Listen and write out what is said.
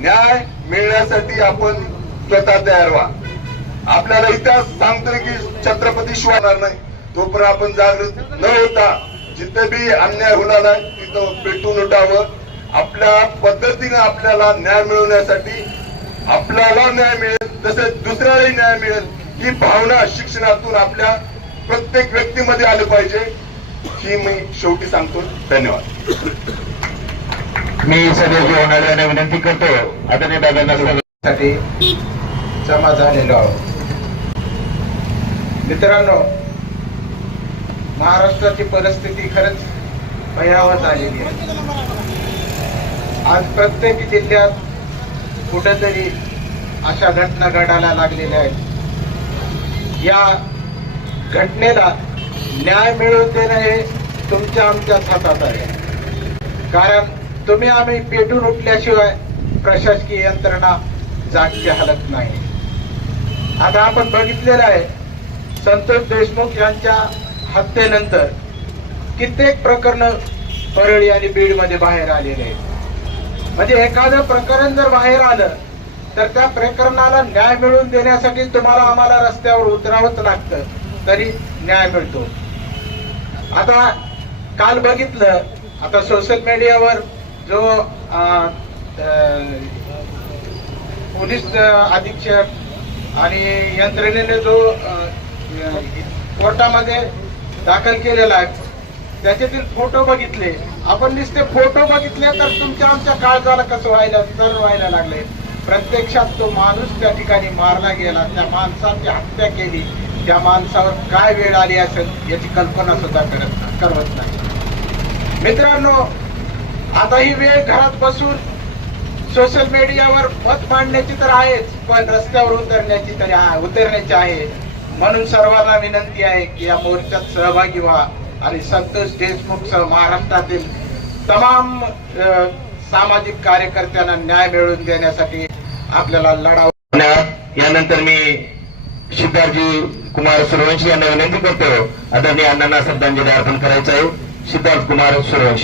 न्याय मिळण्यासाठी आपण स्वतः तयार व्हा. आपल्याला इतिहास सांगतोय की छत्रपती शिवणार नाही. तोपर्यंत आपण जागृत न होता जिथे बी अन्याय होणार आहे तिथं पेटून उठावं. आपल्या पद्धतीने आपल्याला न्याय मिळवण्यासाठी आपल्याला न्याय मिळेल तसेच दुसऱ्यालाही न्याय मिळेल ही भावना शिक्षणातून आपल्या प्रत्येक व्यक्तीमध्ये आली पाहिजे ही मी शेवटी सांगतो. धन्यवाद. मी सदैव होणाऱ्यांना विनंती करतो. आदरणीय दादांना साठी जमा झालेलो आहोत. मित्रांनो महाराष्ट्राची परिस्थिती खरंच भयावह झालेली आहे. आज प्रत्येक जिल्ह्यात कुठेतरी अशा घटना घडायला लागलेल्या आहेत. या घटनेला न्याय मिळवते हे तुमच्या आमच्याच हातात आहे. कारण तुम्ही आम्ही पेटून उठल्याशिवाय प्रशासकीय यंत्रणा जागची हलत नाही. आता आपण बघितलेलं आहे संतोष देशमुख यांच्या हत्येनंतर कित्येक प्रकरण परळी आणि बीडमध्ये बाहेर आलेले आहेत. म्हणजे एखादं प्रकरण जर बाहेर आलं तर त्या प्रकरणाला न्याय मिळवून देण्यासाठी तुम्हाला आम्हाला रस्त्यावर उतरावंच लागतं तरी न्याय मिळतो. आता काल बघितलं आता सोशल मीडियावर जो पोलीस अधीक्षक आणि यंत्रणेने जो कोर्टामध्ये दाखल केलेला आहे त्याच्यातील फोटो बघितले. आपण नुसते फोटो बघितले तर तुमच्या आमच्या काळजाला कसं व्हायला तर व्हायला लागले. प्रत्यक्षात तो माणूस त्या ठिकाणी मारला गेला त्या माणसाची हत्या केली. त्या माणसावर काय वेळ आली असेल याची कल्पना सुद्धा करत करत नाही. मित्रांनो आता ही वेळ घरात बसून सोशल मीडियावर मत मांडण्याची तर आहेच पण रस्त्यावर उतरण्याची तरी उतरण्याची आहे. म्हणून सर्वांना विनंती आहे की या मोर्चात सहभागी व्हा आणि संतोष देशमुख सह महाराष्ट्रातील तमाम सामाजिक कार्यकर्त्यांना न्याय मिळवून देण्यासाठी आपल्याला लढावं. यानंतर मी सिद्धार्थजी कुमार सूर्यवंशी यांना विनंती करतो. आदरणीय अण्णांना श्रद्धांजली अर्पण करायचं आहे. सिद्धार्थ कुमार सूर्यवंशी